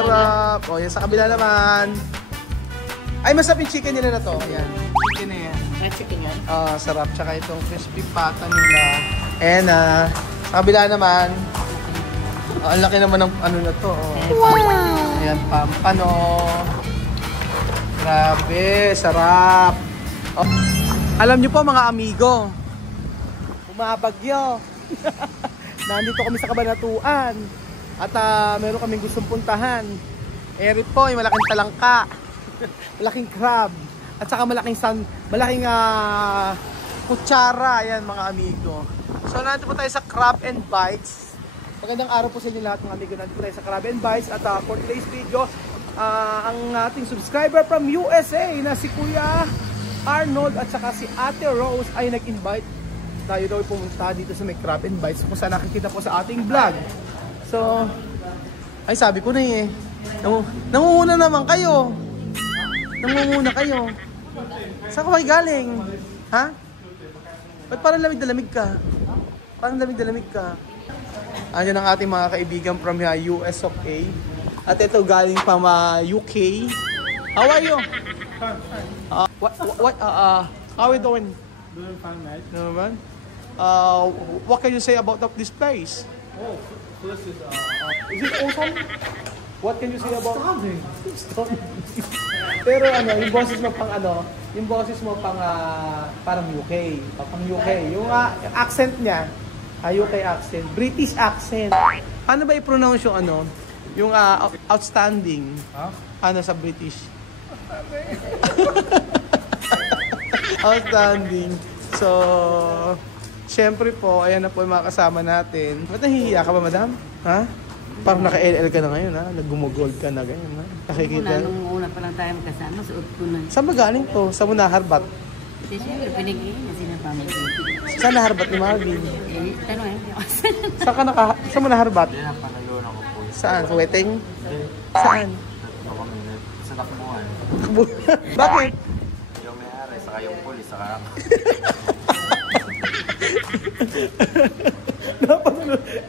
sarap. O, yan sa kabila naman. Ay, masarap yung chicken nila na to. Ayan. Chicken na yan. Chicken yan? Sarap. Tsaka itong crispy pata nila. And, sa kabila naman, ang laki naman ng ano na to. Wow! Ayan, pampano. Grabe, sarap. Oh. Alam nyo po mga amigo, umabagyo. Nandito kami sa Cabanatuan. At meron kaming gustong puntahan. Eri po, yung malaking talangka. Malaking crab. At saka malaking kutsara. Ayan mga amigo. So nandito po tayo sa Crab and Bites. Magandang araw po sa inyo lahat mga amigo. Nandito po tayo sa Crab and Bites. At for today's video, ang ating subscriber from USA na si Kuya Arnold at saka si Ate Rose ay nag-invite tayo daw pumunta dito sa may Crab and Bites kung saan nakikita po sa ating vlog. So, ay sabi ko na eh, nangunguna naman kayo. Nangunguna kayo. Saan ka ba galing? Ha? Ba't parang lamig na lamig ka? Parang lamig na lamig ka. Ayan ang ating mga kaibigan from US of A. At ito galing pa UK. How are you? How are you doing? Doing fine, mate. No, man. What can you say about this place? Oh, this is it awesome? What can you say about? Stunning. Pero ano, yung boses mo pang ano, yung boses mo pang parang UK, pang UK. Yung accent niya, UK accent, British accent. Paano ba i-pronounce yung ano? Yung outstanding. Huh? Ano sa British? Outstanding. So, syempre po, ayan na po yung mga kasama natin. Ba't nahihiya ka ba, madam? Ha? Parang naka-LL ka na ngayon, ha? Nag-gumogold ka na, ganyan, ha? Nakikita. Nung una pa lang tayo magkasama, suot ko na. Saan ba galing to? Sa Munaharbat? Kasi siyempre, pinag-iin na sila pamilya. Saan naharbat ni Marvin? Tanong eh. Saan ka sa Munaharbat? Hindi na panalo ako po. Saan? Sa wedding? Saan? Sa takbuhan. Bakit? Yung may-ari, saka yung pulis, saka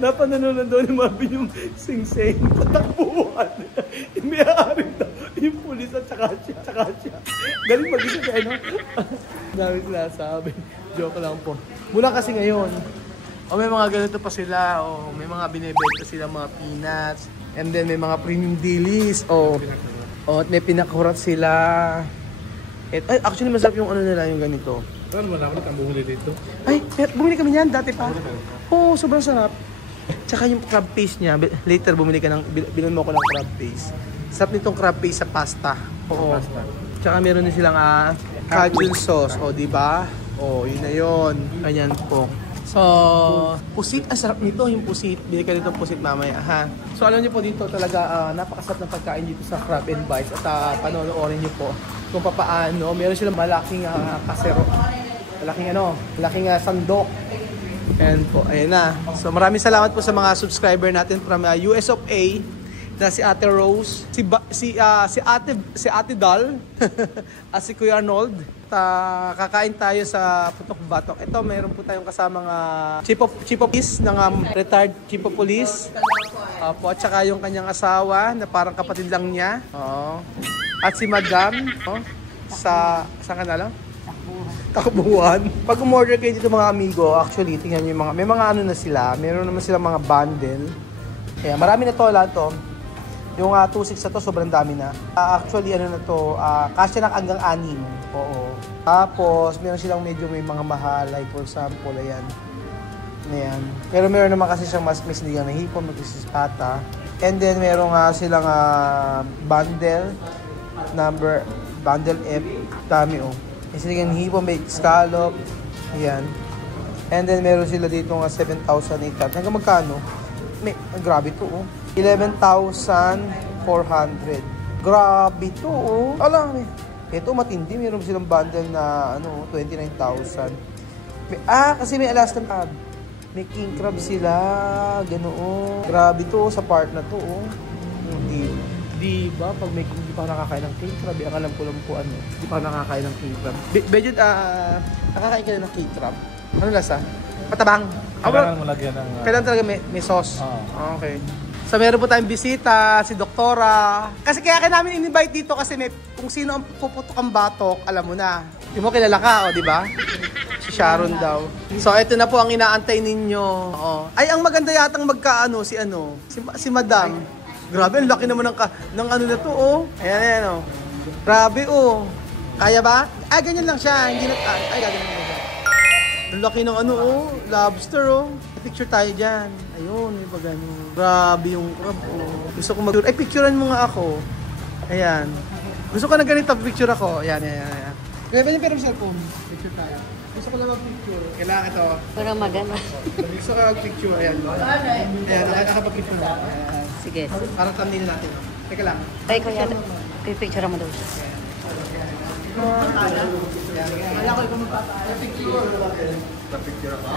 Napanalunan daw ni Marvin yung sing-sing tatakbuhan. Yung may-ari daw, yung pulis at saka siya. Galing mag-isip eh, no? Dami sinasabi. Joke lang po. Mula kasi ngayon, may mga ganito pa sila, may mga binibenta sila mga peanuts, and then may mga premium dilis, at may pinakurat sila. Actually, masarap yung ano nila, yung ganito. Saan mo naman ang bumili dito? Ay, bumili kami niyan dati pa. Oo, sobrang sarap. Tsaka yung crab paste niya, later bilhin mo ko ng crab paste. Sarap nitong crab paste sa pasta. Oo. Tsaka meron din silang Cajun sauce, di ba? Yun na yun. Ayan po. So, pusit, sarap nito yung pusit. Bili ka nito pusit mamaya, ha? So, alam niyo po dito talaga, napakasarap ng pagkain dito sa Crab and Bites. At panonoorin niyo po kung papaano. Meron silang malaking kasero. Malaking sandok. Ayan po, ayan na. So, maraming salamat po sa mga subscriber natin from US of A. Na si Ate Rose, si Ate Dal, at si Kuya Arnold. Kakain tayo sa Putok Batok. Ito, mayroon po tayong kasamang chief of police ng retired chief of police. At saka yung kanyang asawa na parang kapatid lang niya. At si Madam, saan ka na lang? Takbuhan. Pag umorder kayo dito mga amigo, actually, tingnan nyo may mga ano na sila. Meron naman sila mga bundle. Kaya marami na to, lahat to. Yung 2.6 na to, sobrang dami na. Actually, ano na to, kasya lang hanggang 6. Oo. Tapos, meron silang medyo may mga mahal. Like, for example, ayan. Ayan. Pero meron naman kasi siyang mas misligang na hipon, magkisispata. And then, meron nga silang bundle F. Dami, May siligang hipon, may scallop. Ayan. And then, meron sila dito nga 7,800. Hanggang magkano? Grabe to, 11,400. Grabe to, Alam, ito matindi. Meron silang bundle na 29,000. Kasi may Alaskan crab. May king crab sila. Ganoon. Grabe to, sa part na to, Di ba? Pag may hindi pa nakakain ng king crab, ang alam ko lang po hindi pa nakakain ng king crab. Medyo, nakakain ka na ng king crab. Ano lasa? Matabang. Kailangan mo lagyan ng... Kailangan talaga may sauce. Okay. So meron po tayong bisita, si Doktora. Kasi kaya namin in-invite dito kasi may, kung sino ang puputok ang batok, alam mo na. Di mo kilala ka, o di ba? Si Sharon daw. So ito na po ang inaantay ninyo. Oo. Ay, ang maganda yatang magkaano, si Madam. Grabe, ang laki naman ng ano na to, oh. Ayan, oh. Grabe, oh. Kaya ba? Ay, ganyan lang siya. Hindi na, ay, ganyan lang siya. Ang laki ng ano, oh. Lobster, oh. Picture tayo dyan. Ayun, may pag ano. Grabe yung crab, oh. Gusto ko ay, picturean mo nga ako. Ayan. Gusto ko na ganito, picture ako. Ayan. Kaya ba yung pero cellphone? Picture tayo. Gusto ko na mag-picture. Kailangan ito. Para magano. Gusto ko mag-picture. Ayan. Ayan, nakakapag-picture na. Ayan. Sige. Parang thumbnail natin. Teka lang. Ay, kuya. Pipicture mo daw siya. Kaya ko ikaw magpapaya. Picture. Picture ako.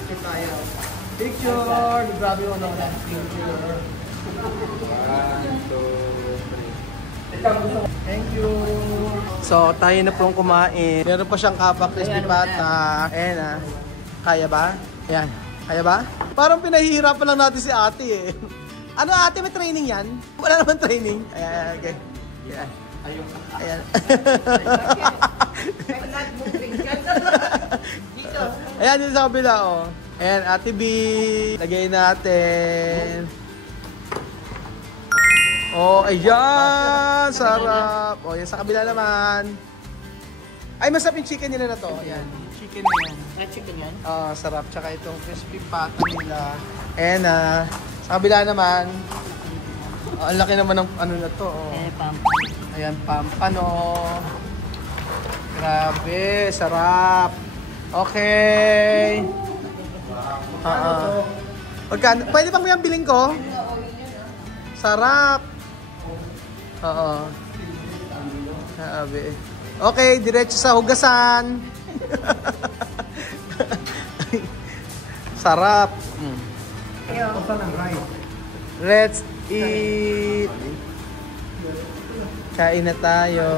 Picture tayo. Picture. Grabe yung ano. Picture. 1, 2, 3. Thank you. So, tayo na pong kumain. Meron pa siyang kapak crispy pata. Ayan ah. Kaya ba? Ayan. Kaya ba? Parang pinahihirapan lang natin si ate eh. Ano ate, may training yan? Wala naman training. Ayan, okay. Ayan. Ayan. Ayan, dito sa kabila, oh. Ayan, Ate B. Lagay natin. Oh, ayan. Sarap. Oh, yan sa kabila naman. Ay, masarap yung chicken nila na to. Ayan. Chicken na yan. Chicken yan? Sarap. Tsaka itong crispy pata nila. Ayan na. Sa kabila naman. Ang laki naman ng ano na to. Oh. Pampa. Ayan, pampano. Grabe, sarap. Okay. Pwede bang may biling ko? Sarap. Oo. Grabe. Okay, diretso sa hugasan. Sarap. Let's eat. Kain na tayo.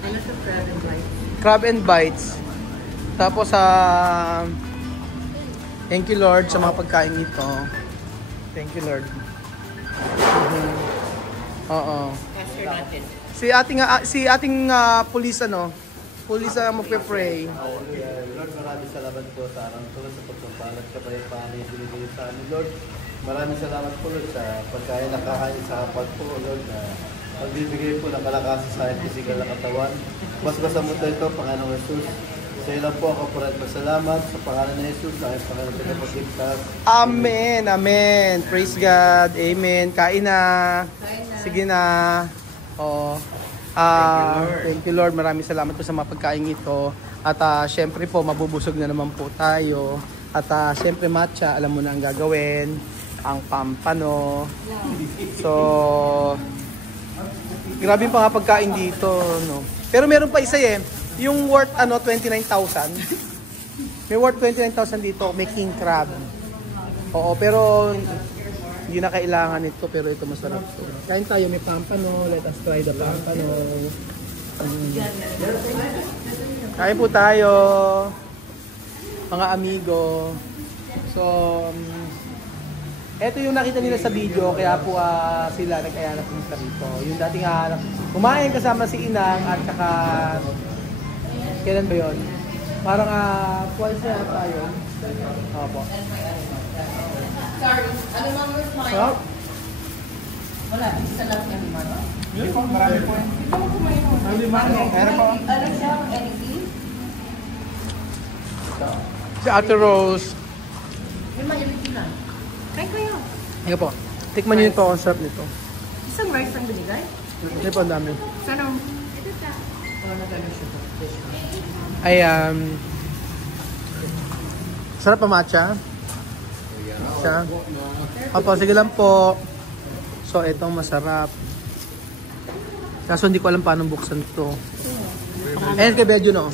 Ano sa crab and bites? Crab and bites. Tapos thank you Lord sa mga pagkain ito. Thank you Lord. Oo. Caster natin. Si ating police police ang magpe-pray. Lord, maraming salamat po sa arang tulad sa pagpapalat kapayapaan na ibinigay sa amin, Lord. Maraming salamat po, Lord, sa pagkain na kakain sa hapag po, Lord, na magbibigay po ng kalakasan sa aking pisikal na katawan. Basbasa mo ito, Panginoong Jesus. Sa iyo lang po ako po rin pasalamat sa pangalan ng Jesus na aking Panginoon tagapagligtas. Amen, amen. Praise God. Amen. Kain na. Sige na. Oh. Thank you Lord. Maraming salamat po sa mga pagkain ito. At syempre po, mabubusog na naman po tayo. At syempre matcha, alam mo na ang gagawin. Ang pampano. So, grabe pa nga pagkain dito, no? Pero meron pa isa eh. Yung worth 29,000. May worth 29,000 dito, may king crab. Oo, pero hindi na kailangan ito, pero ito masarap to. Kain tayo, may pampano. Let us try the pampano. Kain po tayo, mga amigo. So, ito yung nakita nila sa video, kaya po sila nagkayanap nila rito. Yung dating kumain kasama si Inang at saka, kailan ba yun? Parang twice na yata yun. Opo. Sorry, ano mang worth mine? So, Wala, isa lang yung limano. yun po, marami po yun. Marami po. Meron po. Ano siya? Anything? Si Ate Rose. Yung mailiti lang. Kain kayo. Ito po. Tikman niyo ito, ang sarap nito. Isang rice ang binigay? Ito po, ang dami. Sana, ito ta. Wala na tayo siya. Ay, sarap pa matcha. Siya. Opo, sige lang po. So, itong masarap. Kaso hindi ko alam paano buksan ito. Ayan kay Bedyo, no?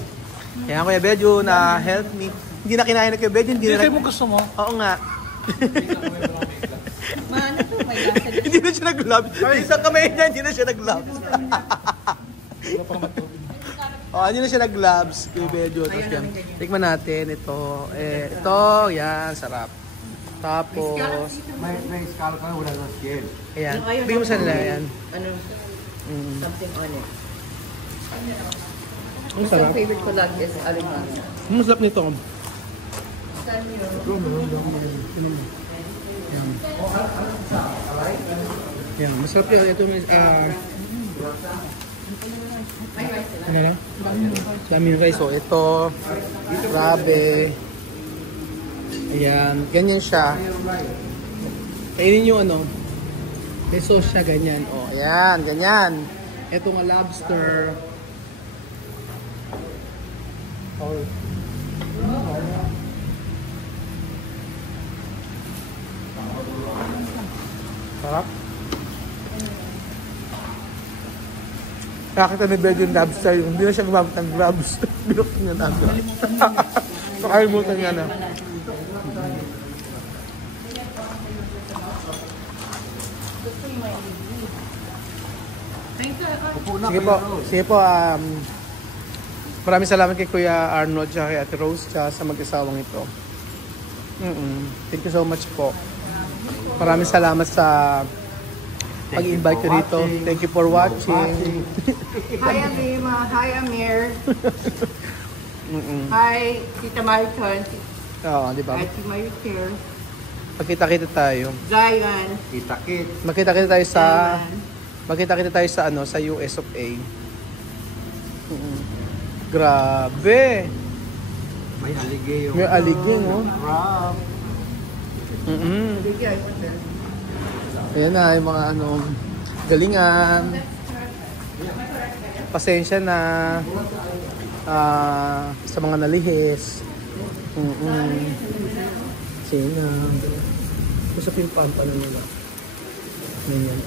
Ayan, Kuya Bedyo na help me. Hindi na kinain na kay Bedyo. Hindi mo gusto mo? Oo nga. Maano to? May lasa dyan. Hindi na siya nag-gloves. Isang kamay niya, hindi na siya nag-gloves. ano na siya nag-gloves, Kuya Beljo. Tapos yan. Tikman natin ito. Ito, yan, sarap. Tapos, May scallop ka, wala na skin. ayan. Bigyan mo sa nila, yan. Ano? Something on it. Ang Ang sarap. favorite ko lang is alimano. Ang sarap nito. Yan, masarap yun. Ito, ano na? Sa amin rice, so ito, grabe. Ayan, ganyan siya. Kainin nyo ano, may sauce siya, ganyan. O, ayan, ganyan. Ito nga lobster. Oh. Sarap. Nakakita ni Bed yung lobster yung hindi na siya gumamit ng gloves. Binuksan niya na agad. So, kalimutan niya na. Sige po. Sige po. Maraming salamat kay Kuya Arnold at kay Ate Rose sa mag-asawang ito. Thank you so much po. Maraming salamat sa pag-invite ko dito. Thank you for watching. Hi, Alima. Hi, Amir. Hi, Tita Mariton. Oo, di ba? Hi, Tita Mariton. Magkita-kita tayo. Zion. Kita-kit. Magkita-kita tayo sa Zion. Magkita-kita tayo sa ano, sa US of A. Grabe. May aligay yung... May aligay, no? Crab. Bigyan mo din. Ayan na, yung mga ano, galingan. Pasensya na sa mga nalihis. Sige na. Usap yung pampa na nila. Ganyan.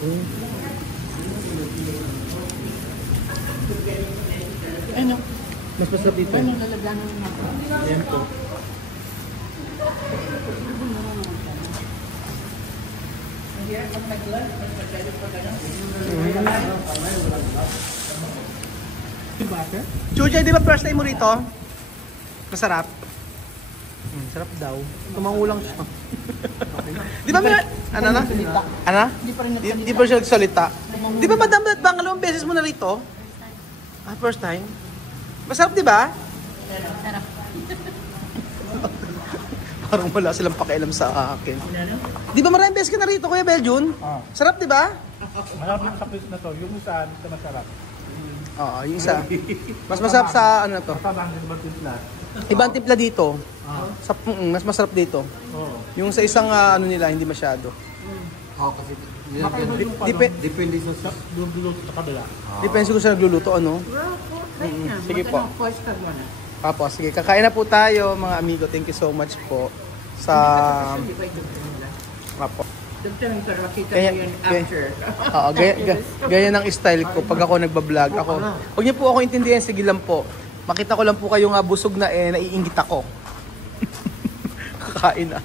Ano? Mas masarap dito. Ano lalagyan mo na? Ayan po. Chuchay, di ba first time mo rito? Masarap? Sarap daw. Tumangulang siya. Di ba may... Ano na? Ano? Di pa siya nagsalita. Di ba madam, bangalawang beses mo na rito? First time? Masarap, di ba? Sarap. Parang wala silang pakialam sa akin. Di ba maraming beses ka na rito, Kuya Beljun? Sarap, di ba? Masarap sa place na to. Yung isa, ito masarap. Oo, yung isa. Mas masarap sa ano na to. Kasama ang ibang timpla. Ibang timpla dito. Mas masarap dito. Oo. Yung sa isang ano nila, hindi masyado. Oo, kasi... Depende sa... Dulo sa kabila. Depende kung saan nagluluto, ano? Sige po. Apo, sige. Kakain na po tayo, mga amigo. Thank you so much po sa... Apo. Kaya, oo, gaya ng style ko pag ako nagbablog. Huwag niyo po ako intindihan, sige lang po. Makita ko lang po kayo nga busog na naiinggit ako. Kakain na.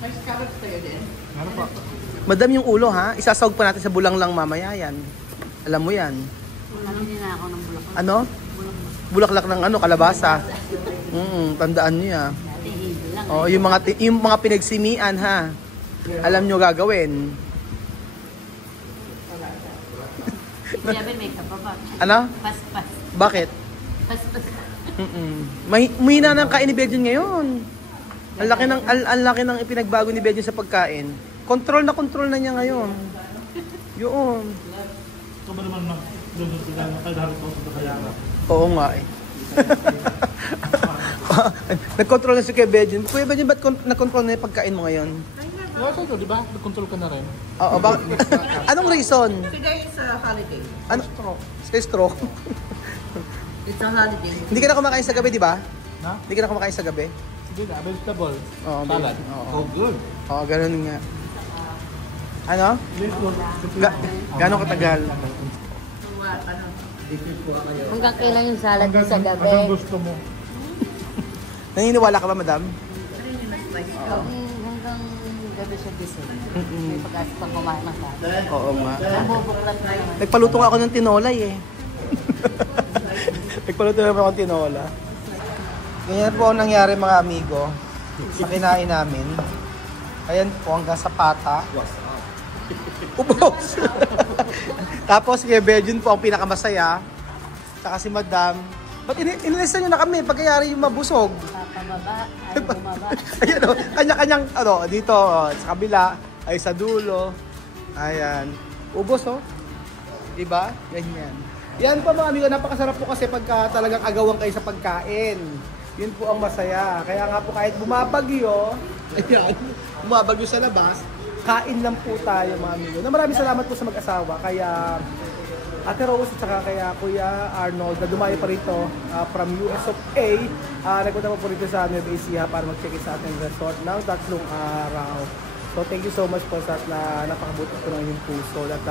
May carrots tayo din. Ano pa? Madam yung ulo ha, isasawag pa natin sa bulang lang mamaya yan. Alam mo yan. Hindi na ako ng bulak. Ano? Bulaklak ng ano, kalabasa. Tandaan niyo ya. Oh, yung mga pinagsimian ha. Alam niyo gagawin. Sabi may kapaba. Ano? Pas-pas. Bakit? Pas-pas. Mahina ng kain ni Bedjon ngayon. Ang laki ng ipinagbago ni Bedjon sa pagkain. Control na niya ngayon. Yun. Ito ba naman mag-lulot sila na kailangan ko sa kayama? Oo nga eh. Nag-control na si Kuya Bedjon. Kuya Bedjon, ba't na-control na yung pagkain mo ngayon? Wala sa'yo, di ba? Nag-control ka na rin. Oo, anong reason? Today is a holiday. Ano? Sa stroke. It's a holiday. Hindi ka na kumakain sa gabi, di ba? Na? Hindi ka na kumakain sa gabi? Sige na, vegetable. Oo, Salad. Oo, Oh, good. Oo, ganun nga. Ano? Gano'ng katagal? Hanggang kailan yung salad mo sa Hanggang gabi? gusto mo. Naniniwala ka ba, madam? Hanggang gabi siya gising. May pag-asa pang kumain ng salad. Oo nga. Nabubuklat na naman. Nagpaluto nga ako ng tinolay eh. Nagpaluto na ako ng tinola. Ganyan po ang nangyari mga amigo sa kinain namin. Ayan po hanggang sa pata. Ubos! Tapos kay Belgian po ang pinakamasaya. Tsaka si Madam. Ba't inilisan nyo na kami pagkayari yung mabusog? Papababa, ay bumaba. Ayan o, kanya-kanyang, dito, sa kabila, ay sa dulo. Ayan. Ubos o. Diba? Ganyan. Yan po mga amigo, napakasarap po kasi pagka talagang agawan kayo sa pagkain. Yun po ang masaya. Kaya nga po kahit bumabagyo, ayan, bumabagyo sa labas, kain lang po tayo mga amigo. Na maraming salamat po sa mag-asawa. Kaya Ate Rose at saka kaya Kuya Arnold na dumayo pa rito from US of A. Nagpunta po rito sa Nueva Ecija para mag-check in sa ating resort ng 3 araw. So thank you so much po sa na napakabuti po ng inyong puso. At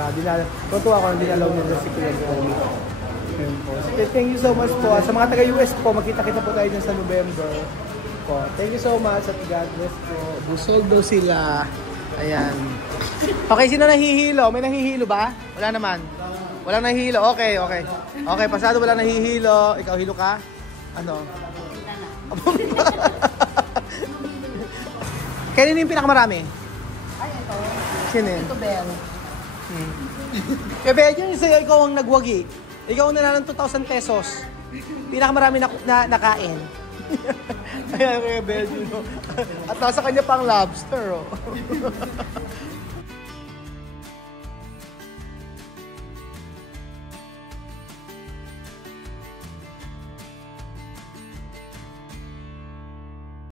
natuwa ko na dinalaw nila si Kuya Bomi. So, thank you so much po. Sa mga taga-US po, magkita-kita po tayo dyan sa November. Po. Thank you so much at God bless po. Busog daw sila. Ayan. Okay, sino nahihilo? May nahihilo ba? Wala naman. Walang nahihilo. Okay, okay. Okay, pasado wala nahihilo. Ikaw hilo ka? Ano? Kailan yung pinakamarami? Ay, ito. Sino yun? Ito, Bell. Kaya Belgian, sa'yo ikaw ang nagwagi. Ikaw ang nanalo ng 2,000 pesos. Pinakamarami na nakain. Ayan, kaya Belgian. No? At nasa kanya pang lobster. Oh.